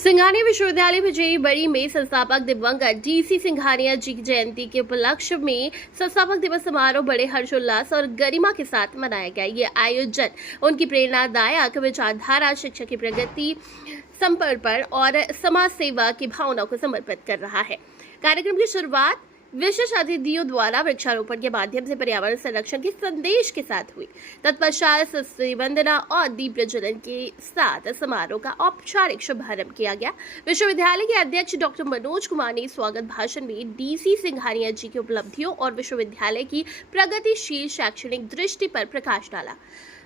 सिंघानिया विश्वविद्यालय भजेरी बड़ी में संस्थापक दिवंगत डीसी सिंघानिया जी की जयंती के उपलक्ष्य में संस्थापक दिवस समारोह बड़े हर्षोल्लास और गरिमा के साथ मनाया गया। ये आयोजन उनकी प्रेरणादायक विचारधारा, शिक्षा की प्रगति, समर्पण और समाज सेवा की भावना को समर्पित कर रहा है। कार्यक्रम की शुरुआत विशिष्ट अतिथियों द्वारा वृक्षारोपण के माध्यम से पर्यावरण संरक्षण के संदेश के साथ हुई। तत्पश्चात सरस्वती वंदना और दीप प्रज्वलन के साथ समारोह का औपचारिक शुभारंभ किया गया। विश्वविद्यालय के अध्यक्ष डॉक्टर मनोज कुमार ने स्वागत भाषण में डीसी सिंघानिया जी की उपलब्धियों और विश्वविद्यालय की प्रगतिशील शैक्षणिक दृष्टि पर प्रकाश डाला।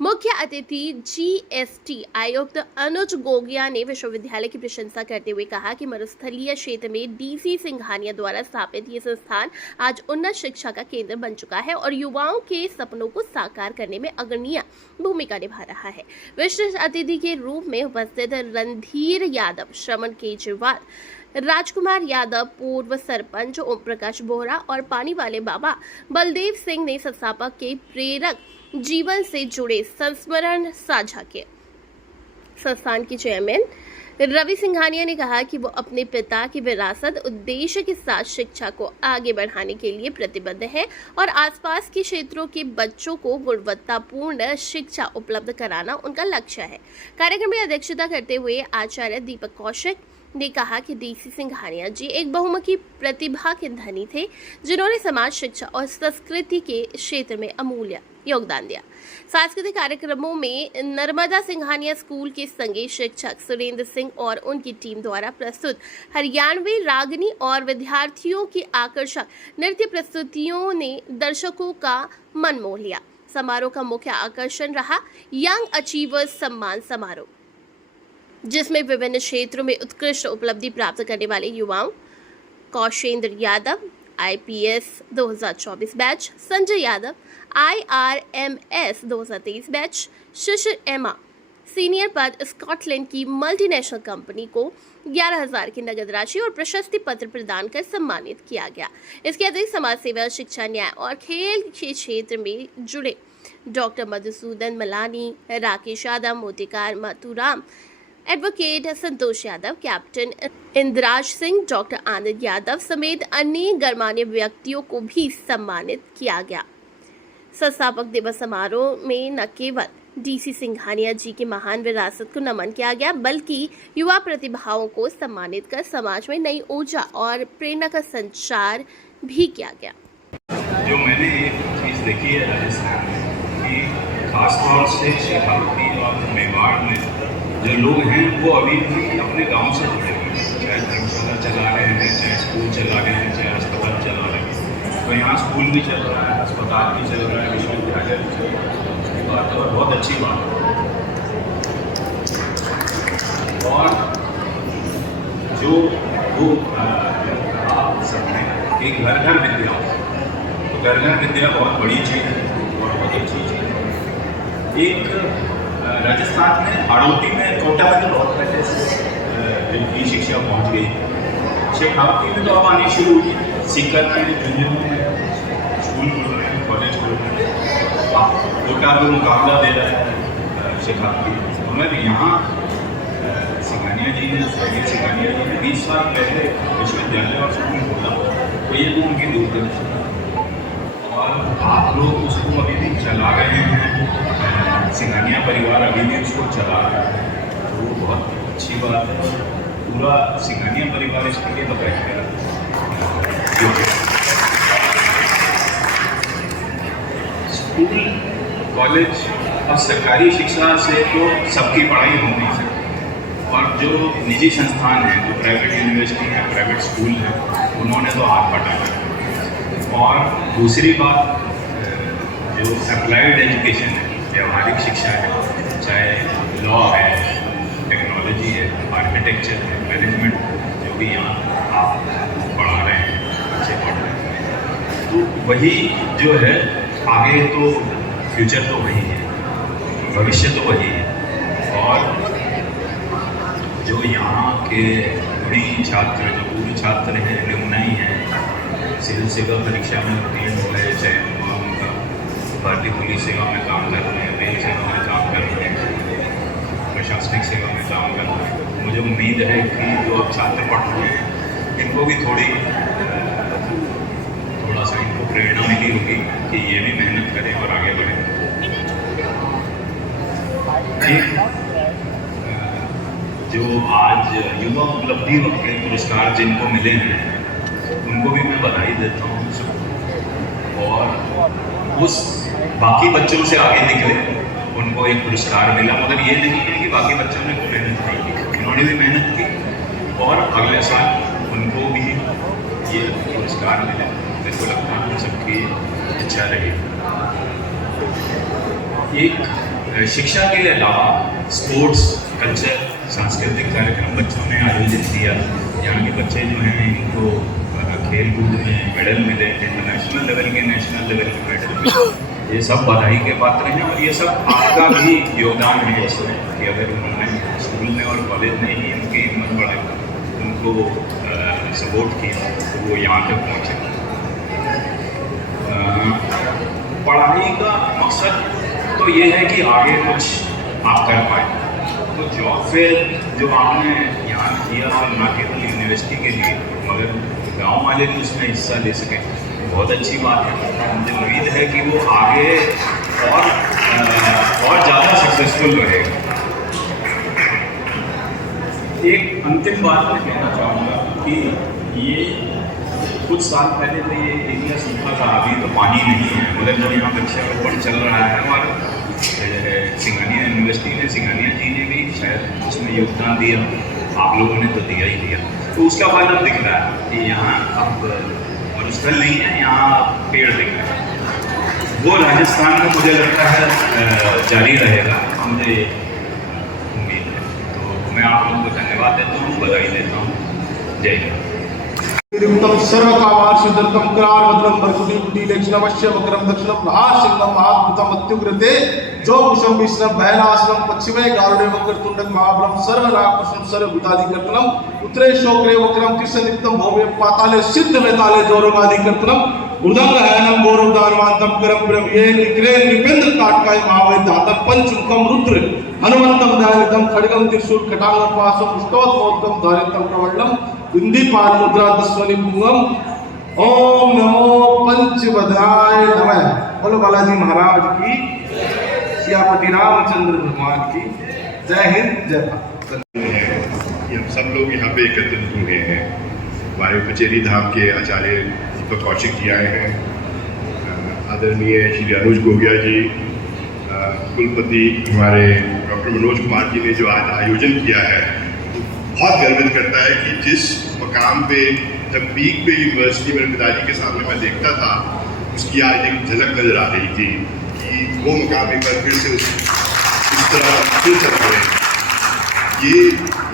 मुख्य अतिथि जीएसटी आयुक्त अनुज गोगिया ने विश्वविद्यालय की प्रशंसा करते हुए कहा कि मरुस्थलीय क्षेत्र में डीसी सिंघानिया द्वारा स्थापित ये संस्थान आज उन्नत शिक्षा का केंद्र बन चुका है और युवाओं के सपनों को साकार करने में अग्रणी भूमिका निभा रहा है। विशिष्ट अतिथि के रूप में उपस्थित रणधीर यादव, श्रवण केजरीवाल, राजकुमार यादव, पूर्व सरपंच ओम प्रकाश बोहरा और पानी वाले बाबा बलदेव सिंह ने संस्थापक के प्रेरक जीवन से जुड़े संस्मरण साझा किए। संस्थान की चेयरमैन रवि सिंघानिया ने कहा कि वो अपने पिता की विरासत उद्देश्य के साथ शिक्षा को आगे बढ़ाने के लिए प्रतिबद्ध है और आसपास के क्षेत्रों के बच्चों को गुणवत्तापूर्ण शिक्षा उपलब्ध कराना उनका लक्ष्य है। कार्यक्रम में अध्यक्षता करते हुए आचार्य दीपक कौशिक ने कहा कि डीसी सिंघानिया जी एक बहुमुखी प्रतिभा के धनी थे, जिन्होंने समाज, शिक्षा और संस्कृति के क्षेत्र में अमूल्य योगदान दिया। सांस्कृतिक कार्यक्रमों में नर्मदा सिंघानिया स्कूल के संगीत शिक्षक सुरेंद्र सिंह और उनकी टीम द्वारा प्रस्तुत हरियाणवी रागनी और विद्यार्थियों की आकर्षक नृत्य प्रस्तुतियों ने दर्शकों का मन मोह लिया। समारोह का मुख्य आकर्षण रहा यंग अचीवर्स सम्मान समारोह, जिसमें विभिन्न क्षेत्रों में उत्कृष्ट उपलब्धि प्राप्त करने वाले युवाओं कौशेंद्र यादव IPS 2024 बैच, संजय यादव IRMS 2023 बैच, शिशिर एमा सीनियर पद स्कॉटलैंड की मल्टीनेशनल कंपनी को 11,000 की नगद राशि और प्रशस्ति पत्र प्रदान कर सम्मानित किया गया। इसके अतिरिक्त समाज सेवा, शिक्षा, न्याय और खेल के क्षेत्र में जुड़े doctor Madhusudan Malani, Rakesh Yadav, मोतिकार माथुराम, advocate Santosh Yadav, captain इंद्राज सिंह, डॉक्टर आनंद यादव समेत अन्य गणमान्य व्यक्तियों को भी सम्मानित किया गया। संस्थापक दिवस समारोह में न केवल डीसी सिंघानिया जी की महान विरासत को नमन किया गया, बल्कि युवा प्रतिभाओं को सम्मानित कर समाज में नई ऊर्जा और प्रेरणा का संचार भी किया गया। जो मैंने एक चीज़ देखी है राजस्थान में कि खासतौर से शेखावती और मेवाड़ में जो लोग हैं वो अभी भी अपने गांव से जुड़े हुए हैं, चाहे धर्मशाला चला रहे हैं, चाहे स्कूल चला रहे हैं, चाहे अस्पताल चला रहे हैं। तो यहाँ स्कूल भी चल रहा है, अस्पताल भी चल रहा है, विश्वविद्यालय भी चल रहा है। बात और बहुत अच्छी बात है। और जो वो आप सब हैं कि घर घर विद्या हो, तो घर घर विद्या बहुत बड़ी चीज़ है और बहुत अच्छी चीज़ है। एक राजस्थान में हाड़ौती में कोटा में बहुत पहले से जिनकी शिक्षा पहुंच गई। शेखावती में तो अब आनी शुरू हुई, सीकर में, झुंझुनू में स्कूल खुल रहे हैं, कॉलेज खुल रहे हैं। कोटा में मुकाबला दे रहा है शेखावती, मगर यहाँ सिंघानिया जी ने 20 साल पहले विश्वविद्यालय और स्कूल खोला, तो ये तो उनकी दूरदर्शी और आप लोग उसको अभी भी चला रहे हैं। सिंघानिया परिवार अभी भी उसको चला रहा है, तो वो बहुत अच्छी बात है। पूरा सिंघानिया परिवार इसके लिए बधाई है। स्कूल, कॉलेज और सरकारी शिक्षा से तो सबकी पढ़ाई हो नहीं सकती, और जो निजी संस्थान हैं, जो प्राइवेट यूनिवर्सिटी है, प्राइवेट स्कूल हैं, उन्होंने तो हाथ बटाया। और दूसरी बात, जो अप्लाइड एजुकेशन है, व्यवहारिक शिक्षा है, चाहे लॉ है, टेक्नोलॉजी है, आर्किटेक्चर है, मैनेजमेंट, जो भी यहाँ आप पढ़ा रहे हैं, बच्चे पढ़ रहे हैं, तो वही जो है आगे तो फ्यूचर तो वही है, भविष्य तो वही है। और जो यहाँ के बड़ी छात्र, जो पूर्व छात्र हैं, एलुमनाई हैं, सिविल सेवा परीक्षा में उत्तीर्ण हुए, चाहे उनका भारतीय पुलिस सेवा में काम कर रहे हैं, रेल सेवा में काम कर रहे हैं, प्रशासनिक सेवा में काम कर रहे हैं, मुझे उम्मीद है कि जो अब छात्र पढ़ रहे हैं इनको भी थोड़ा सा इनको प्रेरणा मिली होगी कि ये भी मेहनत करें और आगे बढ़ें। जो आज युवा उपलब्धि के पुरस्कार जिनको मिले हैं उनको भी मैं बधाई देता हूँ और उस बाकी बच्चों से आगे निकले उनको एक पुरस्कार मिला, मगर ये नहीं है कि बाकी बच्चों ने मेहनत नहीं की, उन्होंने भी मेहनत की और अगले साल उनको भी ये पुरस्कार मिला। मेरे को लगता है सबकी इच्छा रहेगी। एक शिक्षा के अलावा स्पोर्ट्स, कल्चर, सांस्कृतिक कार्यक्रम बच्चों ने आयोजित किया। यहाँ के बच्चे जो हैं इनको खेल कूद में मेडल मिले, इंटरनेशनल लेवल के, नेशनल लेवल के मेडल मिले। ये सब बधाई के पात्र हैं और ये सब आपका भी योगदान है इसमें कि अगर उन्होंने स्कूल में और कॉलेज में ही उनकी हिम्मत बढ़ाई, उनको सपोर्ट किया तो वो यहाँ तक पहुँचे। पढ़ाई का मकसद तो ये है कि आगे कुछ आप कर पाए। तो जॉब फेयर जो आपने यहाँ किया और ना केवल यूनिवर्सिटी के लिए मगर गांव वाले भी उसमें हिस्सा ले सके, बहुत अच्छी बात है। मुझे उम्मीद है कि वो आगे और ज़्यादा सक्सेसफुल रहेगा। एक अंतिम बात मैं कहना चाहूँगा कि ये कुछ साल पहले तो ये एरिया सूखा था, अभी तो पानी नहीं है, मगर जब यहाँ वृक्षारोपण चल रहा है और सिंघानिया यूनिवर्सिटी ने, सिंघानिया जी ने भी शायद उसमें योगदान दिया, आप लोगों ने तो दिया ही दिया, तो उसका फल अब दिख रहा है कि यहाँ अब मरुस्थल नहीं है, यहाँ पेड़ दिख रहे हैं। वो राजस्थान में मुझे लगता है जारी रहेगा, मुझे उम्मीद है। तो मैं आप लोगों को धन्यवाद देता हूँ, बधाई देता हूँ। जय हिंद। उत्तम सर्वकामार सिद्धर्तम करार भद्रम बरकुटी कुटी लेक्षणमस्य वक्रम दक्षिणम महासिंहम महाभूतम अत्युग्रते जो कुशम विष्णु भैरासनम पश्चिमे गारुडे वक्रतुंडक महाबलम सर्वनाकुशम सर्वभूतादिकर्तनम उत्तरे शोकरे वक्रम कृष्णनित्यम भौमे पाताले सिद्ध वेताले जोरगादिकर्तनम उदंग हैनम गौरवदानवांतम करम ब्रह्मये निक्रे निपेंद्र काटकाय महावै धातम पंचमुखम रुद्र हनुमंतम दायितम खड्गम त्रिशूल खटांगम पासम पुष्टवत्मोदकम धारितम कमंडलम हिंदी पाद मुद्रा दस्वनि पुंगम। ओम नमो पंचवदाय नमः। बोलो बालाजी महाराज की, सियापति रामचंद्र भगवान की जय हिंद, जय भारत। हम सब लोग यहाँ पे एकत्रित हुए हैं। हमारे कचेरी धाम के आचार्य दीपक कौशिक जी आए हैं, आदरणीय श्री अनुज गोगिया जी, कुलपति हमारे डॉक्टर मनोज कुमार जी ने जो आज आयोजन किया है, बहुत गर्वित करता है कि जिस मकाम पे जब पीक पे यूनिवर्सिटी मेरे पिताजी के सामने मैं देखता था, उसकी आज एक झलक नजर आ रही थी कि वो मकाम एक बार फिर से उस तरह फिर चल रहे हैं। ये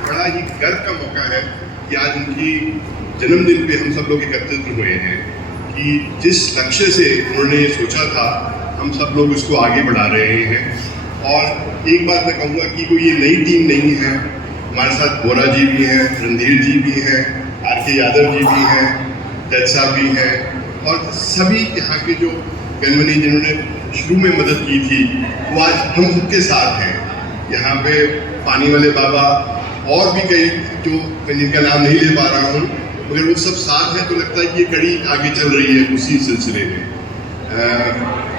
बड़ा ही गर्व का मौका है कि आज उनकी जन्मदिन पे हम सब लोग एकत्रित हुए हैं कि जिस लक्ष्य से उन्होंने सोचा था हम सब लोग उसको आगे बढ़ा रहे हैं। और एक बात मैं कहूँगा कि कोई ये नई टीम नहीं है, हमारे साथ बोरा जी भी हैं, रणधीर जी भी हैं, आर.के. यादव जी भी हैं, जज साहब भी हैं और सभी यहाँ के जो गणमनी जिन्होंने शुरू में मदद की थी वो आज हम सबके साथ हैं। यहाँ पे पानी वाले बाबा और भी कई जो जिनका नाम नहीं ले पा रहा हूँ, मगर वो सब साथ हैं, तो लगता है कि ये कड़ी आगे चल रही है उसी सिलसिले में।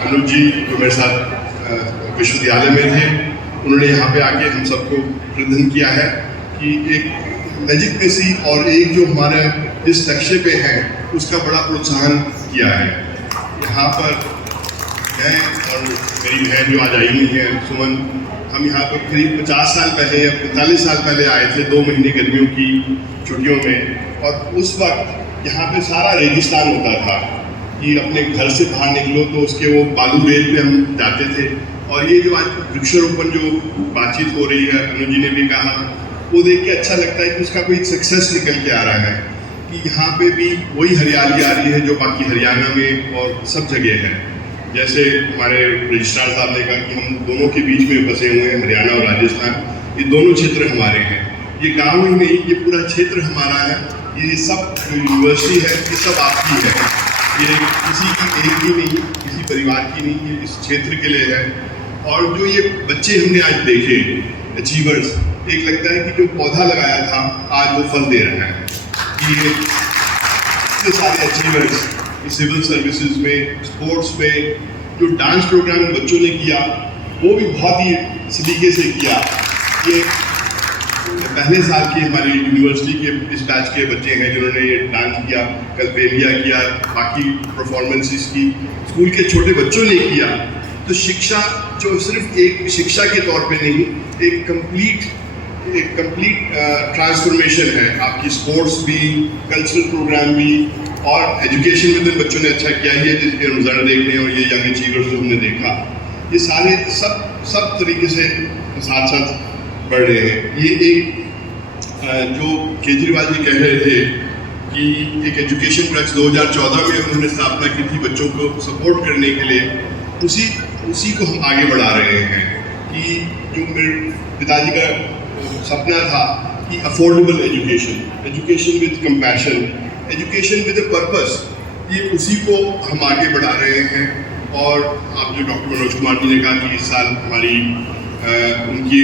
अनुज जी जो मेरे साथ विश्वविद्यालय में थे, उन्होंने यहाँ पे आके हम सबको प्रदान किया है कि एक नजीकसी और एक जो हमारे जिस लक्ष्य पे हैं उसका बड़ा प्रोत्साहन किया है। यहाँ पर मैं और मेरी बहन जो आज आई हुई है सुमन, हम यहाँ पर करीब 50 साल पहले या 45 साल पहले आए थे 2 महीने गर्मियों की छुट्टियों में, और उस वक्त यहाँ पे सारा रेगिस्तान होता था कि अपने घर से बाहर निकलो तो उसके वो बालू रेत पे हम जाते थे। और ये जो आज वृक्षारोपण जो बातचीत हो रही है, अनुज जी ने भी कहा, वो देख के अच्छा लगता है कि उसका कोई सक्सेस निकल के आ रहा है कि यहाँ पे भी वही हरियाली आ रही है जो बाकी हरियाणा में और सब जगह है। जैसे हमारे रजिस्ट्रार साहब ने कहा कि हम दोनों के बीच में बसे हुए हैं, हरियाणा और राजस्थान, ये दोनों क्षेत्र हमारे हैं। ये गाँव ही नहीं, ये पूरा क्षेत्र हमारा है। ये सब जो यूनिवर्सिटी है ये सब आपकी है, ये किसी की एक की नहीं, किसी परिवार की नहीं, ये इस क्षेत्र के लिए है। और जो ये बच्चे हमने आज देखे अचीवर्स, एक लगता है कि जो पौधा लगाया था आज वो फल दे रहा है। कि ये इतने सारे अचीवर्स सिविल सर्विसेज में, स्पोर्ट्स में, जो डांस प्रोग्राम बच्चों ने किया वो भी बहुत ही सलीके से किया। ये पहले साल के हमारी यूनिवर्सिटी के इस बैच के बच्चे हैं जिन्होंने ये डांस किया, कल बेलिया किया, बाकी परफॉर्मेंसेस की स्कूल के छोटे बच्चों ने किया। तो शिक्षा जो सिर्फ एक शिक्षा के तौर पे नहीं, एक कंप्लीट ट्रांसफॉर्मेशन है। आपकी स्पोर्ट्स भी, कल्चरल प्रोग्राम भी और एजुकेशन में तो बच्चों ने अच्छा किया ही है, जिसके हम रिजल्ट देख रहे हैं और ये यंग अचीवर्स जो हमने देखा, ये सारे सब तरीके से साथ साथ बढ़ रहे हैं। ये एक जो केजरीवाल जी कह रहे थे कि एक एजुकेशन ट्रस्ट 2014 में उन्होंने स्थापना की थी बच्चों को सपोर्ट करने के लिए, उसी को हम आगे बढ़ा रहे हैं। कि जो मेरे पिताजी का सपना था कि affordable education with compassion, education with a purpose, ये उसी को हम आगे बढ़ा रहे हैं। और आप जो डॉक्टर मनोज कुमार जी ने कहा कि इस साल हमारी उनकी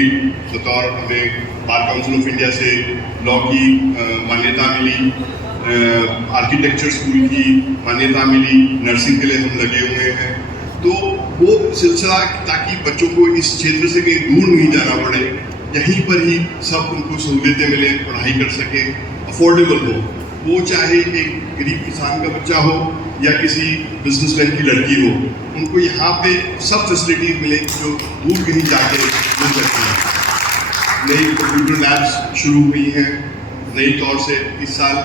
बतौर हमें बार काउंसिल ऑफ इंडिया से लॉ की मान्यता मिली, आर्किटेक्चर स्कूल की मान्यता मिली, नर्सिंग के लिए हम लगे हुए हैं। तो वो सिलसिला ताकि बच्चों को इस क्षेत्र से कहीं दूर नहीं जाना पड़े, यहीं पर ही सब उनको सहूलियतें मिले, पढ़ाई कर सके, अफोर्डेबल हो, वो चाहे एक गरीब किसान का बच्चा हो या किसी बिजनेसमैन की लड़की हो, उनको यहाँ पे सब फैसिलिटीज मिले जो दूर कहीं जाके मिल सकती हैं। नई कंप्यूटर लैब्स शुरू हुई हैं नई तौर से। इस साल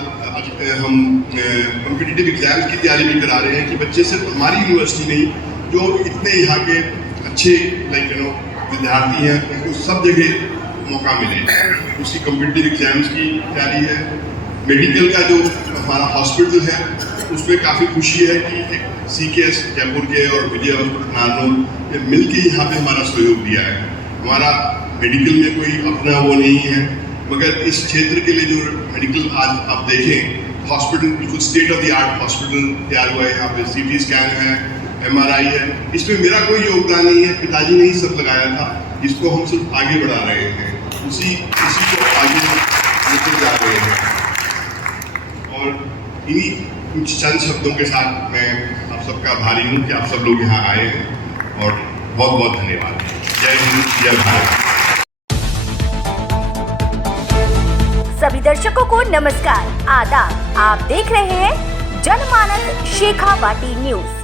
हम कॉम्पिटिटिव एग्जाम्स की तैयारी भी करा रहे हैं कि बच्चे सिर्फ हमारी यूनिवर्सिटी नहीं, जो इतने यहाँ के अच्छे विद्यार्थी हैं, उनको सब जगह मौका मिले। उसकी कॉम्पिटिटिव एग्जाम्स की तैयारी है। मेडिकल का जो हमारा हॉस्पिटल है उसमें काफ़ी खुशी है कि एक CKS जयपुर के और विजय हॉस्पिटल नारनौल ये मिल के यहाँ पे हमारा सहयोग दिया है। हमारा मेडिकल में कोई अपना वो नहीं है, मगर इस क्षेत्र के लिए जो मेडिकल आज आप देखें हॉस्पिटल बिल्कुल state of the art hospital तैयार हुआ है। यहाँ पे CT स्कैन है, MRI है। इसमें मेरा कोई योगदान नहीं है, पिताजी ने ही सब लगाया था। इसको हम सिर्फ आगे बढ़ा रहे हैं, उसी को आगे लेके जा रहे हैं। और इन्हीं कुछ चंद शब्दों के साथ मैं आप सबका आभारी हूँ कि आप सब लोग यहाँ आए हैं, और बहुत बहुत धन्यवाद। जय हिंद, जय भारत। सभी दर्शकों को नमस्कार, आदाब। आप देख रहे हैं जनमानस शेखावाटी न्यूज।